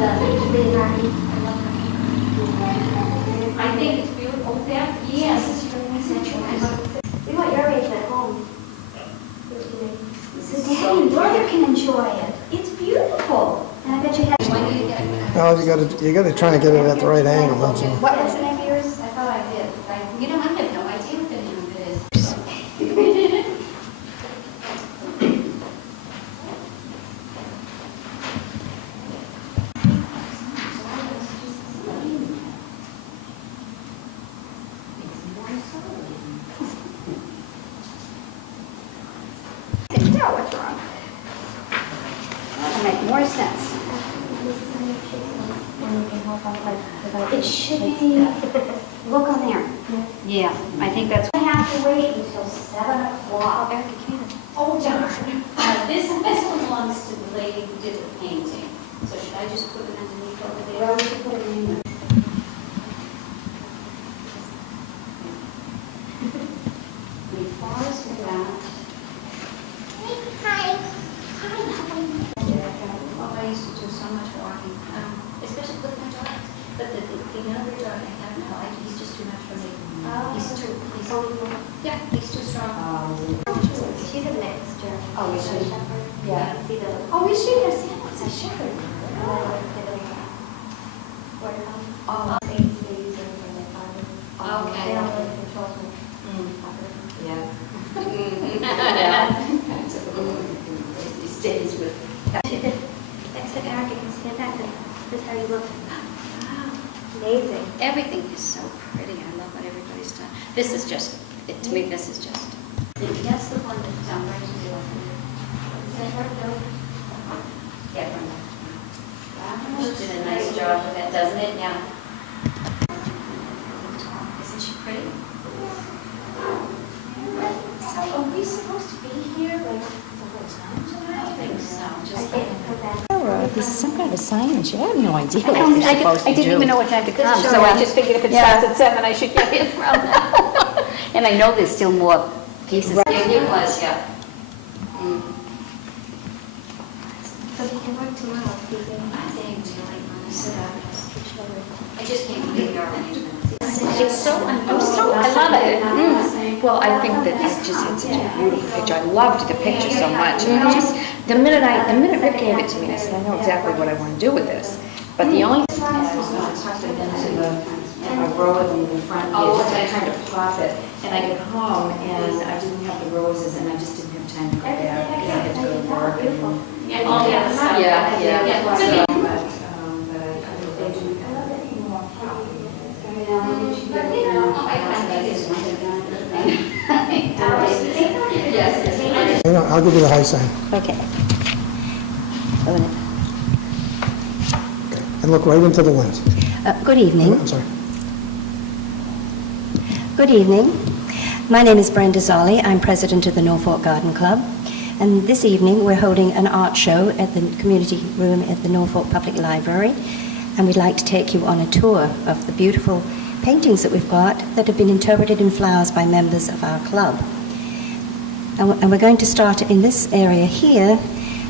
I think it's beautiful there. Yes, it's really nice. We want your age at home. So Daddy and brother can enjoy it. It's beautiful. And I bet you have. Oh, you gotta try and get it at the right angle. That's all. What's the name of yours? I thought I did. You know, I have no idea what the name of it is. What's wrong? That'll make more sense. It should be, look on there. Yeah, I think that's. I have to wait until 7 o'clock. Oh, darn. This belongs to the lady who did the painting. So should I just put it underneath over there? Well, we should put it in there. We pause for that. Hi. Oh, I used to do so much walking, especially with my dog. But the younger dog I have now, he's just too much for me. He's too strong. She's a mixture. Oh, is she? Yeah. Oh, is she? What's a shepherd? Oh, okay. Yeah. He stays with. That's what Eric can stand back. That's how you look. Wow. Amazing. Everything is so pretty. I love what everybody's done. This is just, to me, this is just. That's the one that's down right to the left. Is that her? No. Yeah, from there. Wow. She did a nice job with that, doesn't it? Yeah. Isn't she pretty? So, are we supposed to be here like the whole time tonight? I think so. Just this is some kind of assignment. I have no idea what you're supposed to do. I didn't even know what time to come, so I just figured if it starts at 7, I should get in from now. And I know there's still more pieces. Yeah, it was, yeah. So we can work tomorrow. I think really want to sit up. I just can't believe your arrangement. It's so, I love it. Well, I think that I just had such a beautiful picture. I loved the picture so much. And I just, the minute Rick gave it to me, I said, I know exactly what I want to do with this. But the only thing I was going to tuck it into a row in the front page, I kind of pop it. And I get home and I didn't have the roses and I just didn't have time to go back because I had to go to work. I'll give you the high sign. Okay. Okay. And look right into the lens. Good evening. I'm sorry. Good evening. My name is Brenda Zolli. I'm president of the Norfolk Garden Club. And this evening we're holding an art show at the community room at the Norfolk Public Library. And we'd like to take you on a tour of the beautiful paintings that we've got that have been interpreted in flowers by members of our club. And we're going to start in this area here.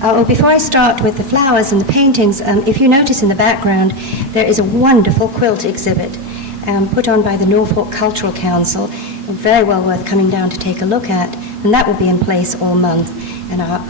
Well, before I start with the flowers and the paintings, if you notice in the background, there is a wonderful quilt exhibit put on by the Norfolk Cultural Council, very well worth coming down to take a look at, and that will be in place all month, and our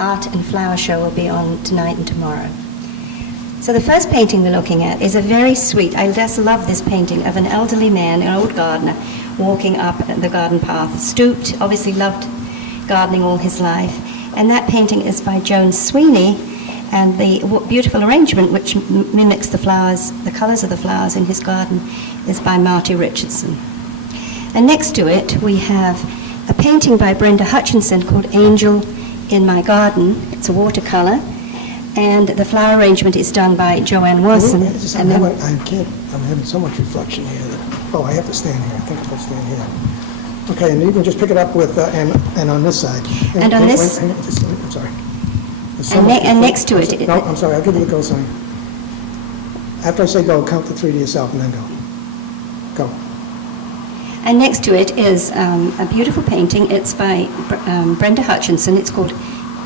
art and flower show will be on tonight and tomorrow. So the first painting we're looking at is a very sweet, I just love this painting, of an elderly man, an old gardener, walking up the garden path, stooped, obviously loved gardening all his life. And that painting is by Joan Sweeney, and the beautiful arrangement, which mimics the flowers, the colors of the flowers in his garden, is by Marty Richardson. And next to it, we have a painting by Brenda Hutchinson called Angel in My Garden. It's a watercolor, and the flower arrangement is done by Joann Wessman. I'm having so much reflection here. Oh, I have to stand here. I think if I stand here. Okay, and you can just pick it up with, and on this side. And on this? I'm sorry. And next to it. No, I'm sorry, I'll give you the go sign. After I say go, count to 3 to yourself and then go. Go. And next to it is a beautiful painting. It's by Brenda Hutchinson. It's called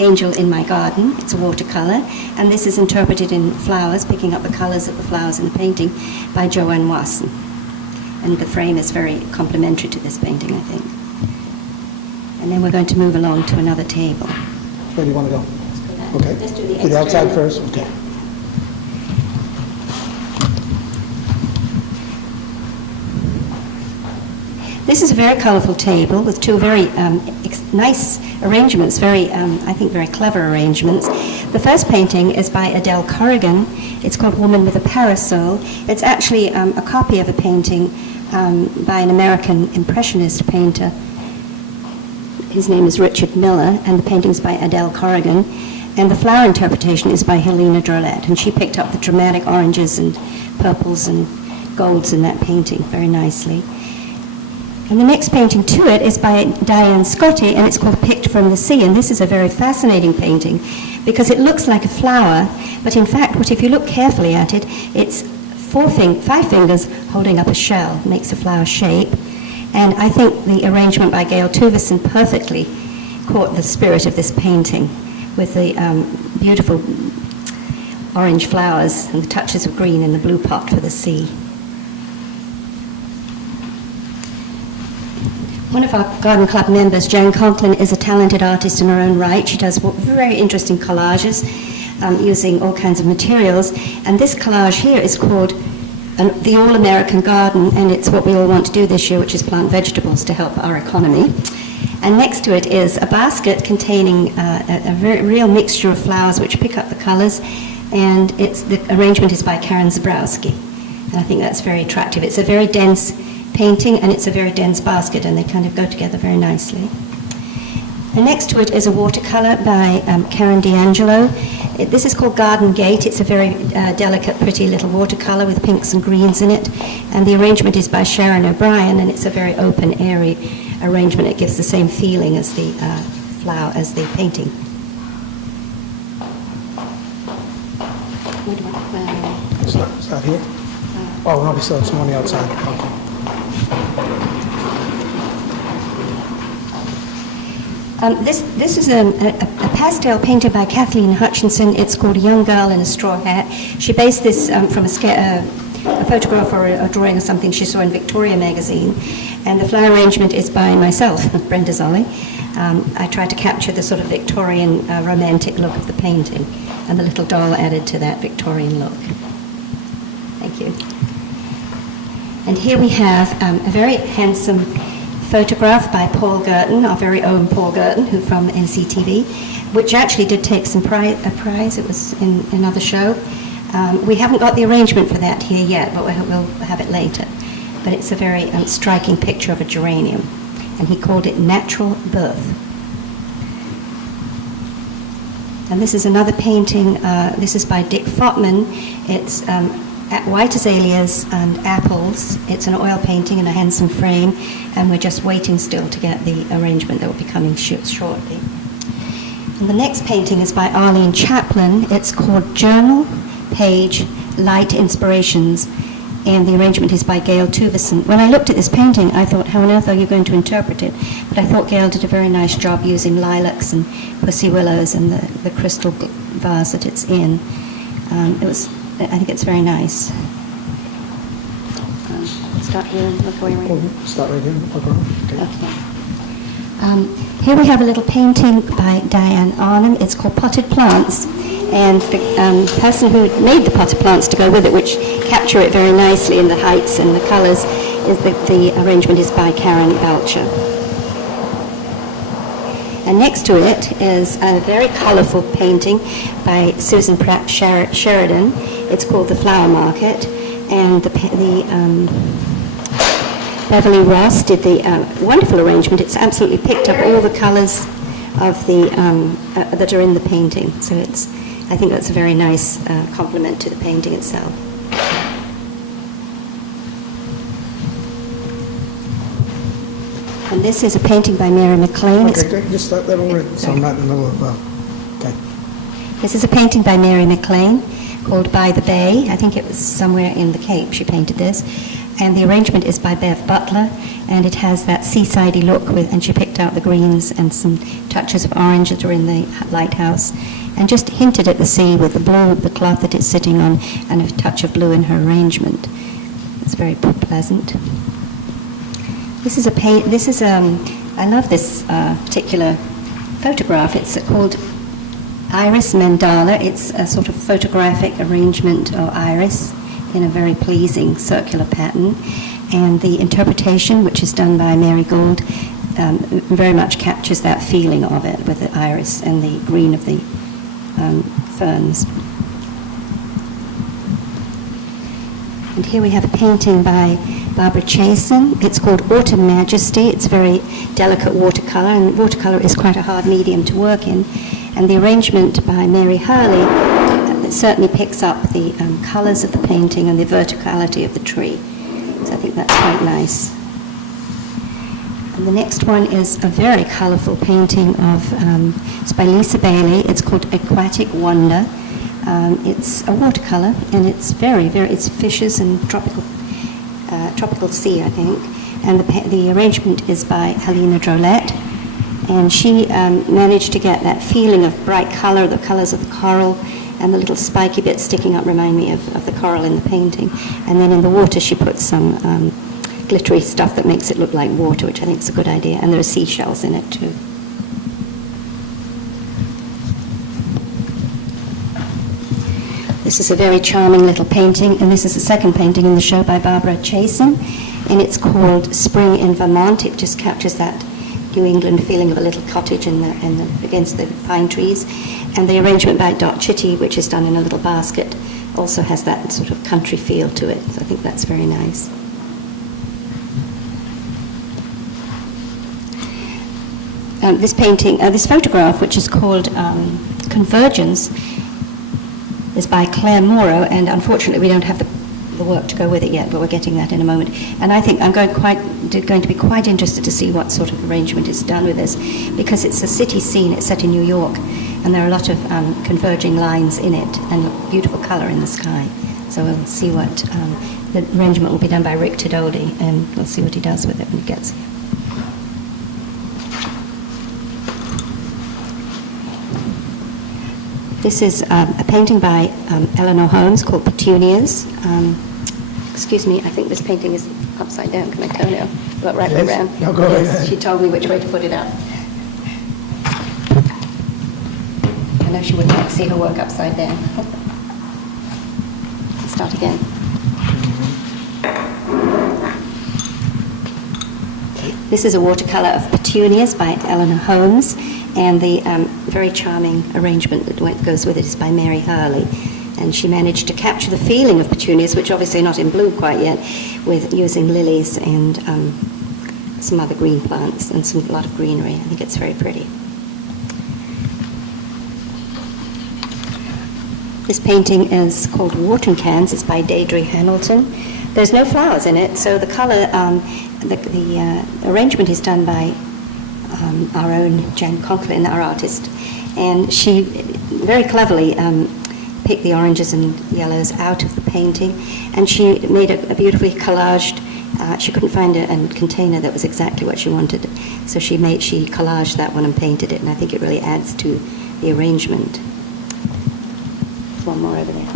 Angel in My Garden. It's a watercolor, and this is interpreted in flowers, picking up the colors of the flowers in the painting by Joann Wessman. And the frame is very complementary to this painting, I think. And then we're going to move along to another table. Where do you want to go? Okay. Let's do the To the outside external. first? Okay. This is a very colorful table with two very nice arrangements, I think very clever arrangements. The first painting is by Adele Corrigan. It's called Woman with a Parasol. It's actually a copy of a painting by an American Impressionist painter. His name is Richard Miller, and the painting's by Adele Corrigan. And the flower interpretation is by Helena Drolette, and she picked up the dramatic oranges and purples and golds in that painting very nicely. And the next painting to it is by Diane Scotty, and it's called Picked from the Sea. And this is a very fascinating painting because it looks like a flower, but in fact, if you look carefully at it, it's 5 fingers holding up a shell, makes a flower shape. And I think the arrangement by Gail Tuveson perfectly caught the spirit of this painting with the beautiful orange flowers and the touches of green in the blue pot for the sea. One of our Garden Club members, Joan, Conclen, is a talented artist in her own right. She does very interesting collages using all kinds of materials. And this collage here is called The All-American Garden, and it's what we all want to do this year, which is plant vegetables to help our economy. And next to it is a basket containing a very real mixture of flowers which pick up the colors. And the arrangement is by Sparosky. And I think that's very attractive. It's a very dense painting, and it's a very dense basket, and they kind of go together very nicely. And next to it is a watercolor by Karen D'Angelo. This is called Garden Gate. It's a very delicate, pretty little watercolor with pinks and greens in it, and the arrangement is by Sharon O'Brien, and it's a very open, airy arrangement. It gives the same feeling as the flower, as the painting. Start here? Oh, no, we still have some on the outside. Okay. This is a pastel painted by Kathleen Hutchinson. It's called A Young Girl in a Straw Hat. She based this from a photograph or a drawing or something she saw in Victoria magazine. And the flower arrangement is by myself, Brenda Zolli. I tried to capture the sort of Victorian romantic look of the painting, and the little doll added to that Victorian look. Thank you. And here we have a very handsome photograph by Paul Guertin, our very own Paul Guertin, who from NCTV, which actually did take a prize. It was in another show. We haven't got the arrangement for that here yet, but we'll have it later. But it's a very striking picture of a geranium, and he called it Natural Birth. And this is another painting. This is by Dick Fotman. It's White Azaleas and Apples. It's an oil painting in a handsome frame, and we're just waiting still to get the arrangement that will be coming shortly. And the next painting is by Arlene Chaplin. It's called Journal Page Light Inspirations, and the arrangement is by Gail Tuveson. When I looked at this painting, I thought, how on earth are you going to interpret it? But I thought Gail did a very nice job using lilacs and pussy willows and the crystal vase that it's in. I think it's very nice. Start here and look where we're Start right here. Look around. Okay. Here we have a little painting by Diane Arlene. It's called Potted Plants, and the person who made the potted plants to go with it, which capture it very nicely in the heights and the colors, is the arrangement is by Karen Belcher. And next to it is a very colorful painting by Susan Pratt Sheridan. It's called The Flower Market, and the Beverly Ross did the wonderful arrangement. It's absolutely picked up all the colors of the that are in the painting. So I think that's a very nice compliment to the painting itself. And this is a painting by Mary McLean. Okay, just start that over, so I'm not in the middle of, okay. This is a painting by Mary McLean called By the Bay. I think it was somewhere in the Cape she painted this. And the arrangement is by Bev Butler, and it has that seasidey look and she picked out the greens and some touches of orange that are in the lighthouse, and just hinted at the sea with the blue of the cloth that it's sitting on and a touch of blue in her arrangement. It's very pleasant. This is I love this particular photograph. It's called Iris Mandala. It's a sort of photographic arrangement of iris in a very pleasing circular pattern. And the interpretation, which is done by Mary Gould, very much captures that feeling of it with the iris and the green of the ferns. And here we have a painting by Barbara Chasen. It's called Autumn Majesty. It's very delicate watercolor, and watercolor is quite a hard medium to work in. And the arrangement by Mary Hurley certainly picks up the colors of the painting and the verticality of the tree. So I think that's quite nice. And the next one is a very colorful painting of, it's by Lisa Bailey. It's called Aquatic Wonder. It's a watercolor, and it's it's fishes and tropical sea, I think. And the arrangement is by Helena Drolette. And she managed to get that feeling of bright color, the colors of the coral, and the little spiky bits sticking up remind me of the coral in the painting. And then in the water she puts some glittery stuff that makes it look like water, which I think is a good idea. And there are seashells in it too. This is a very charming little painting, and this is the second painting in the show by Barbara Chasen, and it's called Spring in Vermont. It just captures that New England feeling of a little cottage against the pine trees. And the arrangement by Dot Chitty, which is done in a little basket, also has that sort of country feel to it. So I think that's very nice. This painting, this photograph, which is called Convergence, is by Claire Morrow, and unfortunately we don't have the work to go with it yet, but we're getting that in a moment. And I think I'm going to be quite interested to see what sort of arrangement is done with this, because it's a city scene. It's set in New York, and there are a lot of converging lines in it, and beautiful color in the sky. So we'll see what the arrangement will be done by Rick Tidoli, and we'll see what he does with it when he gets here. This is a painting by Eleanor Holmes called Petunias. Excuse me, I think this painting is upside down. Can I turn it? Look right around. No, go right ahead. She told me which way to put it up. I know she wouldn't like to see her work upside down. Let's start again. This is a watercolor of Petunias by Eleanor Holmes, and the very charming arrangement that goes with it is by Mary Hurley. And she managed to capture the feeling of petunias, which obviously are not in bloom quite yet, with using lilies and some other green plants and a lot of greenery. I think it's very pretty. This painting is called Watering Cans. It's by Deirdre Hamilton. There's no flowers in it, so the color, the arrangement is done by our own Jan Conclen, our artist, and she very cleverly picked the oranges and yellows out of the painting, and she made a beautifully collaged. She couldn't find a container that was exactly what she wanted, so she collaged that one and painted it, and I think it really adds to the arrangement. There's one more over there.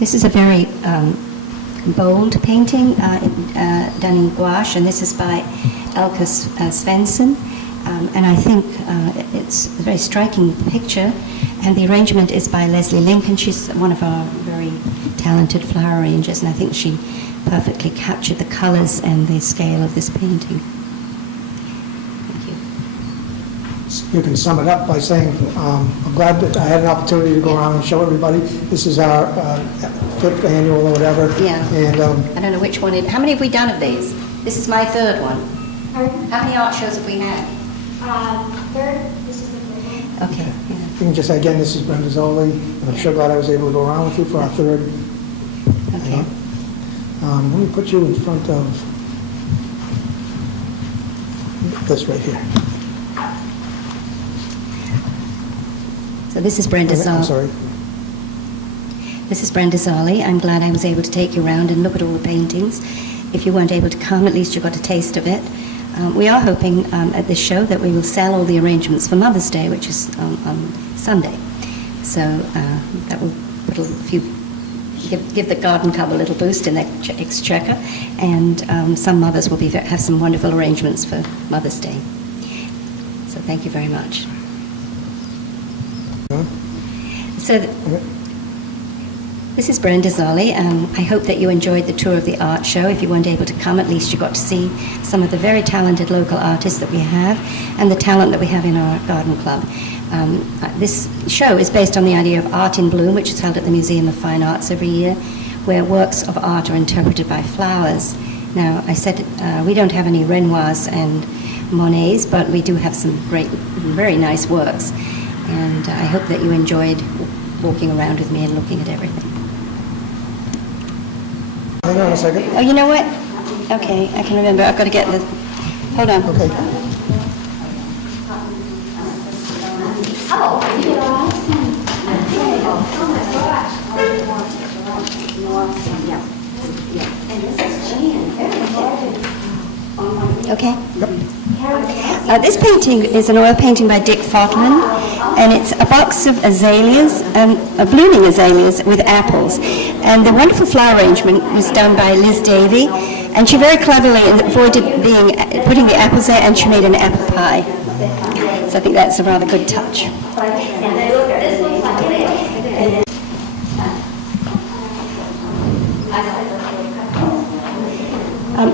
This is a very bold painting done in gouache, and this is by Elke Svensson. And I think it's a very striking picture, and the arrangement is by Leslie Lincoln. She's one of our very talented flower arrangers, and I think she perfectly captured the colors and the scale of this painting. Thank you. You can sum it up by saying, I'm glad that I had an opportunity to go around and show everybody. This is our 5th annual or whatever. Yeah. And I don't know which one how many have we done of these? This is my 3rd one. Pardon? How many art shows have we had? Third, this is the third one. Okay. Yeah. you can just say, again, this is Brenda Zolli, and I'm sure glad I was able to go around with you for our 3rd. Okay. Let me put you in front of this right here. So this is Brenda Zolli. I'm sorry. This is Brenda Zolli. I'm glad I was able to take you around and look at all the paintings. If you weren't able to come, at least you got a taste of it. We are hoping at this show that we will sell all the arrangements for Mother's Day, which is on Sunday. So that will put a few, give the garden club a little boost in their exchequer, and some mothers will have some wonderful arrangements for Mother's Day. So thank you very much. So this is Brenda Zolli. I hope that you enjoyed the tour of the art show. If you weren't able to come, at least you got to see some of the very talented local artists that we have and the talent that we have in our garden club. This show is based on the idea of Art in Bloom, which is held at the Museum of Fine Arts every year, where works of art are interpreted by flowers. Now, I said we don't have any Renoirs and Monets, but we do have some great, very nice works. And I hope that you enjoyed walking around with me and looking at everything. Hang on a second. Oh, you know what? Okay, I can remember. I've got to get the... Hold on. Okay. Okay. This painting is an oil painting by Dick Fotman, and it's a box of azaleas, blooming azaleas with apples. And the wonderful flower arrangement was done by Liz Davey, and she very cleverly avoided putting the apples there, and she made an apple pie. So I think that's a rather good touch.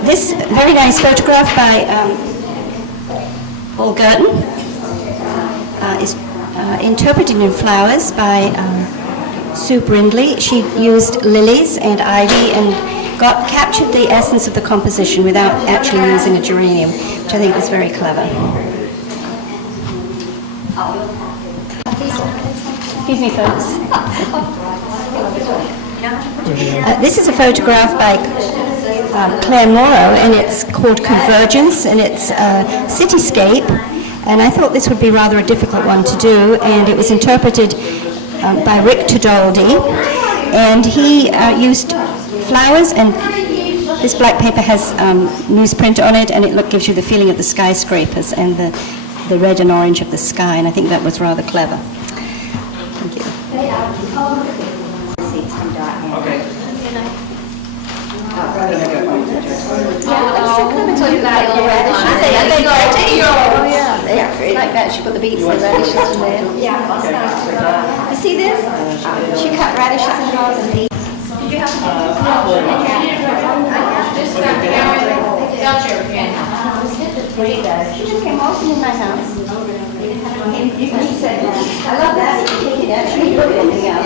This very nice photograph by Guertin is interpreted in flowers by Sue Brindley. She used lilies and ivy and captured the essence of the composition without actually using a geranium, which I think was very clever. Excuse me, folks. This is a photograph by Claire Morrow, and it's called Convergence, and it's a cityscape, and I thought this would be rather a difficult one to do, and it was interpreted by Rick Tudoldi, and he used flowers, and this black paper has newsprint on it, and it gives you the feeling of the skyscrapers and the red and orange of the sky, and I think that was rather clever. Thank you. Okay. Like that, she put the beets and the radishes in there. Yeah. You see this? She cut radishes and all and beets. Did you have She just came walking in my house. She said, I love that. She put it out.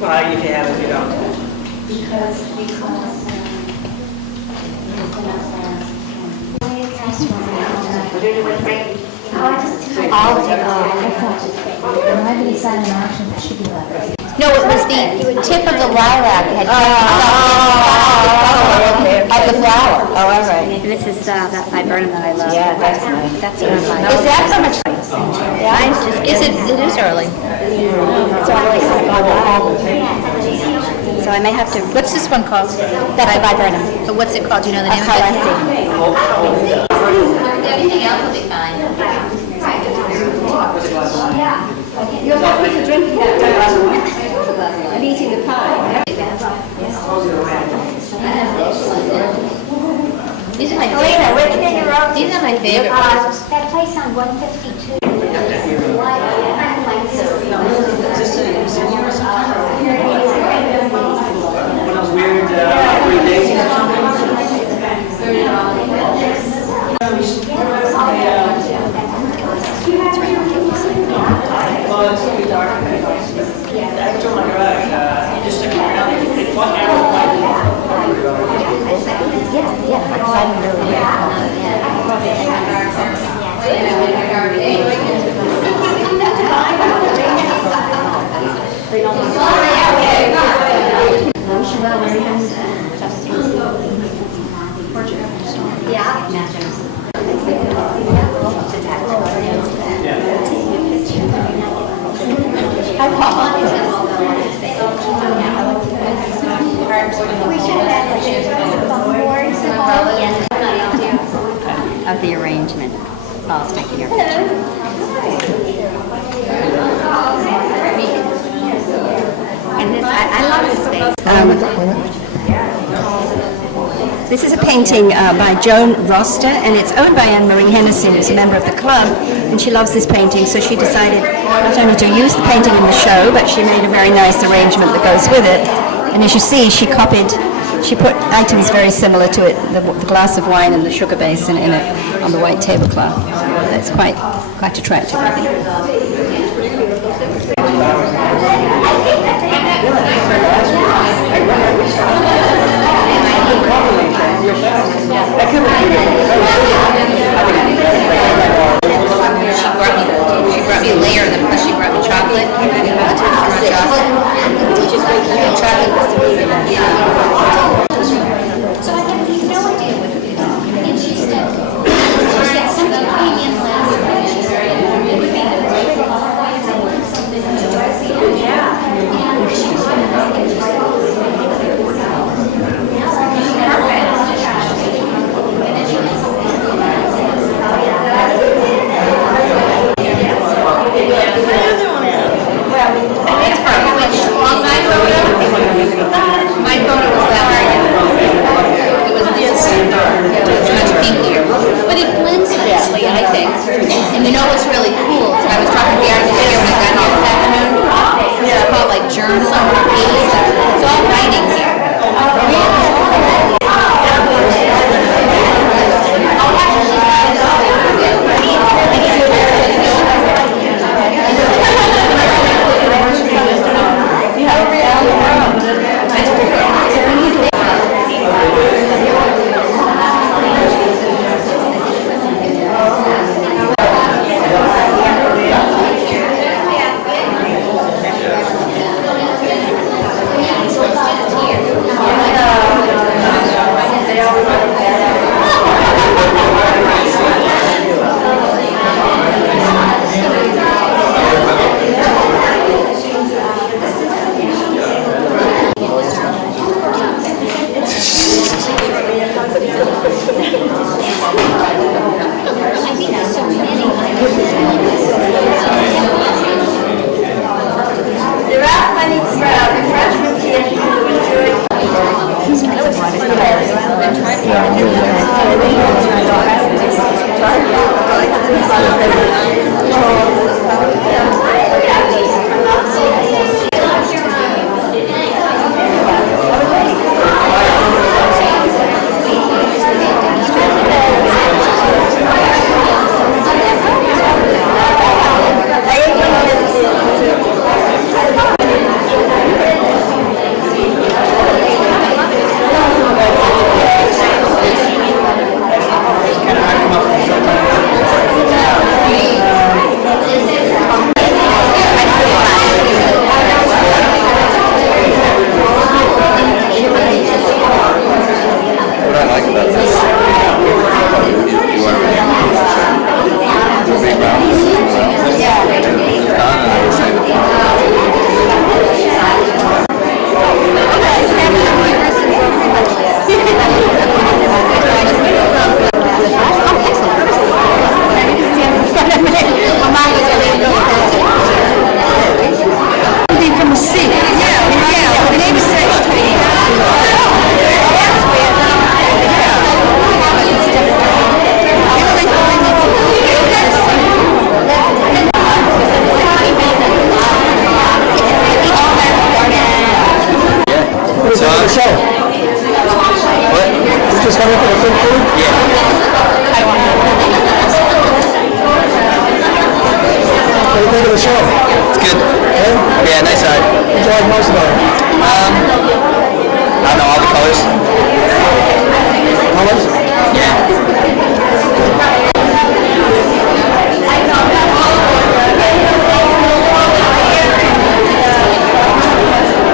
Well, if you have it, you don't. No, it was the tip of the lilac had of the flower. Oh, all right. This is that viburnum that I love. Yeah, that's nice. That's what I like. Is that so much? It is early. So I may have to. What's this one called? That's a viburnum. But what's it called? Do you know the name of it? Everything else will be fine. You're happy to drink and eating the pie. These are my Helena, where'd you get your roses? These are my favorite ones. That place on 152. Of the arrangement. Paul's taking your picture. And this, I love this space. This is a painting by Joan Roster, and it's owned by Anne-Marie Hennessy, who's a member of the club, and she loves this painting, so she decided not only to use the painting in the show, but she made a very nice arrangement that goes with it. And as you see, she put items very similar to it, the glass of wine and the sugar basin in it on the white tablecloth. That's quite attractive, I think. She brought me a layer, then plus she brought me chocolate. So I have no idea what it is. And she said something came in last night. She said, it would be something to do. And she wanted My photo was that way. It was this. It's much pinkier. But it blends nicely, I think. And you know what's really cool? So I was talking to the artist here when I got here this afternoon. It's called like journal. It's all writing here. Colors?